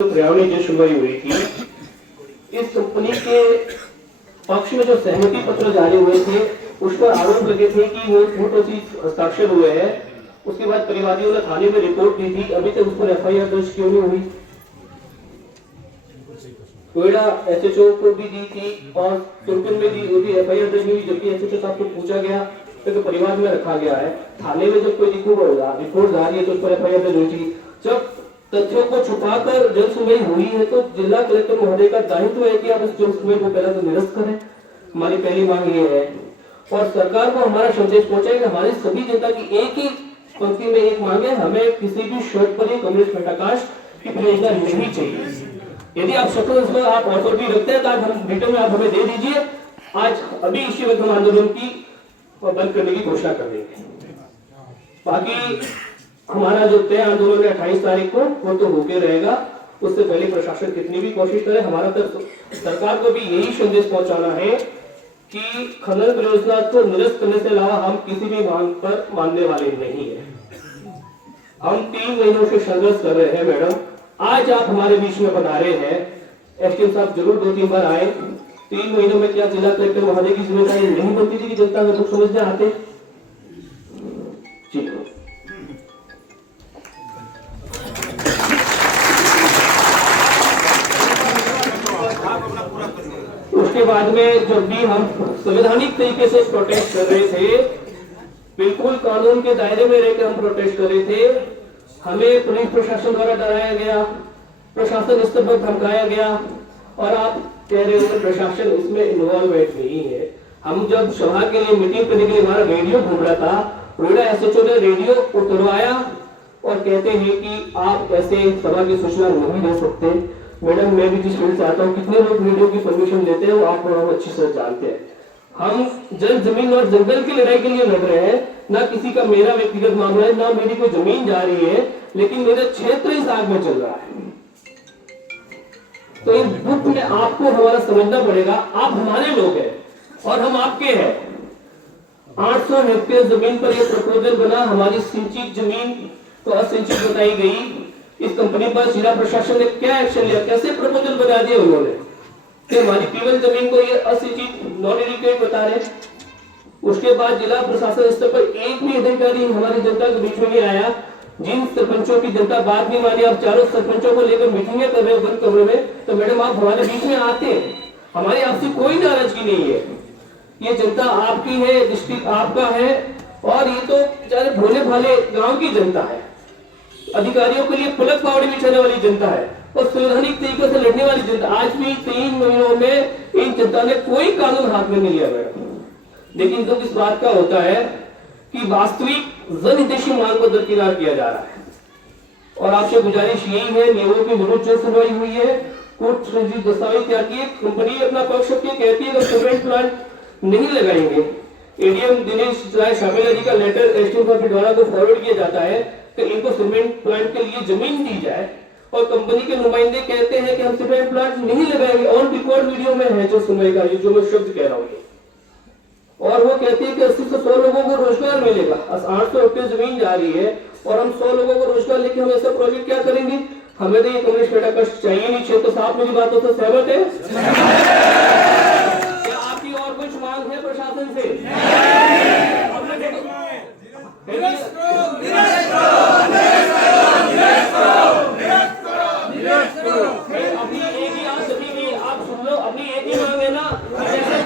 पर्यावरण जो सुनवाई हुई थी, इस कंपनी के पक्ष में जो सहमति पत्र जारी हुए थे उस पर आरोप लगे थे कि वो फोटो हस्ताक्षर हुए हैं। उसके बाद परिवादियों ने थाने में रिपोर्ट दी थी, अभी तक उस पर एफआईआर दर्ज क्यों नहीं हुई? कोयडा एसएचओ को भी दी थी और तुर्कन में दी, वो भी एफआईआर दर्ज नहीं हुई, जबकि एसएचओ साहब को पूछा गया तो परिवार में रखा गया है। थाने में जब कोई रिपोर्ट आ रही है तो उस पर एफआईआर दर्ज हुई थी। जब तथ्यों को छुपाकर जन सुनवाई हुई है तो जिला कलेक्टर महोदय का दायित्व है कि आप इस जन सुनवाई को पहले तो निरस्त करें। हमारी पहली मांग ये है और सरकार को हमारा संदेश पहुंचाएगा। हमारी सभी जनता की एक ही पंक्ति में एक मांग है, हमें किसी भी शर्त पर ये कमलेश मेटाकाश की परियोजना नहीं चाहिए। यदि आप सत्ता आप अथॉरिटी रखते हैं तो आज हम रिटर्न में आप हमें दे दीजिए। आज अभी इसी वक्त हम आंदोलन की बंद करने की घोषणा कर देंगे। बाकी हमारा जो तय आंदोलन है 28 तारीख को वो तो होके रहेगा। उससे पहले प्रशासन कितनी भी कोशिश करे, हमारा तो सरकार को भी यही संदेश पहुंचाना है कि खनन परियोजना को निरस्त करने से अलावा हम किसी भी मांग पर मानने वाले नहीं है। हम 3 महीनों से संघर्ष कर रहे हैं मैडम, आज आप हमारे बीच में बता रहे हैं। एसडीएम साहब जरूर 2-3 बार आए। 3 महीनों में क्या जिला कलेक्टर महोदय की जिम्मेदारी नहीं बनती थी कि जनता का दुख समझने आते? जी उसके बाद में जब भी हम संवैधानिक तरीके से प्रोटेस्ट कर रहे थे, बिल्कुल कानून के दायरे में रहकर हम प्रोटेस्ट कर रहे थे, हमें पुलिस प्रशासन द्वारा डराया गया, प्रशासन स्तर पर धमकाया गया और आप कह रहे हो प्रशासन इसमें इन्वॉल्वमेंट नहीं है। हम जब सभा के लिए मीटिंग करने के लिए हमारा रेडियो घूम रहा था, रोड़ा एसएचओ ने रेडियो उतरवाया और कहते हैं कि आप ऐसे सभा की सूचना नहीं दे सकते। मैडम मैं भी जिस फील्ड से आता हूँ, कितने लोग रेडियो की परमिशन लेते हैं वो आप अच्छी तरह जानते हैं। हम जल जमीन और जंगल की लड़ाई के लिए लड़ रहे हैं, ना किसी का मेरा व्यक्तिगत मामला है, ना मेरी कोई जमीन जा रही है, लेकिन मेरा क्षेत्र इस आग में चल रहा है। तो इन दुख में आपको हमारा समझना पड़ेगा। आप हमारे लोग हैं और हम आपके हैं। 800 हेक्टेयर जमीन पर यह प्रपोजल बना, हमारी सिंचित जमीन तो असिंचित बताई गई। इस कंपनी पर जिला प्रशासन ने क्या एक्शन लिया, कैसे प्रपोजल बना दिया उन्होंने कि हमारी पीवल जमीन को ये असिंचित नॉन इरिगेट बता रहे। उसके बाद जिला प्रशासन स्तर पर एक भी अधिकारी हमारी जनता के बीच में नहीं आया। जिन सरपंचों की जनता बात नहीं मानी, आप चारों सरपंचों को लेकर मीटिंगें कर रहे हो बंद कमरे में, तो मैडम आप हमारे बीच में आते हैं। हमारी आपसे कोई नाराजगी नहीं है, ये जनता आपकी है, डिस्ट्रिक्ट आपका है और ये तो बेचारे भोले भाले गांव की जनता है। अधिकारियों के लिए पलक पावड़ी बिछाने वाली जनता है और संवैधानिक तरीके से लड़ने वाली जनता। आज भी 3 महीनों में इन जनता ने कोई कानून हाथ में नहीं लिया मैडम। लेकिन दुख इस बात का होता है कि वास्तविक जनहितैषी मांग को दरकिनार किया जा रहा है और आपसे गुजारिश यही है, नियमों के विरुद्ध जो सुनवाई हुई है, कोर्ट रजित दस्तावेज तैयार किए, कंपनी अपना पक्ष कहती है सीमेंट प्लांट नहीं लगाएंगे। एडीएम दिनेश राय शामिल का लेटर एसडीएम द्वारा को फॉरवर्ड किया जाता है कि इनको सीमेंट प्लांट के लिए जमीन दी जाए और कंपनी के नुमाइंदे कहते हैं कि हम सीमेंट प्लांट नहीं लगाएंगे। ऑन रिकॉर्ड वीडियो में है जो सुनवाई का, जो मैं शब्द कह रहा हूँ, और वो कहती है कि 80 से 100 लोगों को रोजगार मिलेगा। 800 हेक्टेयर जमीन जा रही है और हम 100 लोगों को रोजगार लेके हम ऐसा प्रोजेक्ट क्या करेंगे? हमें तो ये कमलेश मेटाकाश चाहिए नहीं। 6 तो साफ मेरी बातों से सहमत है? क्या आपकी और कुछ मांग है प्रशासन से? अभी एक ही आप सभी की आप सुन लो, अभी एक ही मांग है ना, जैसे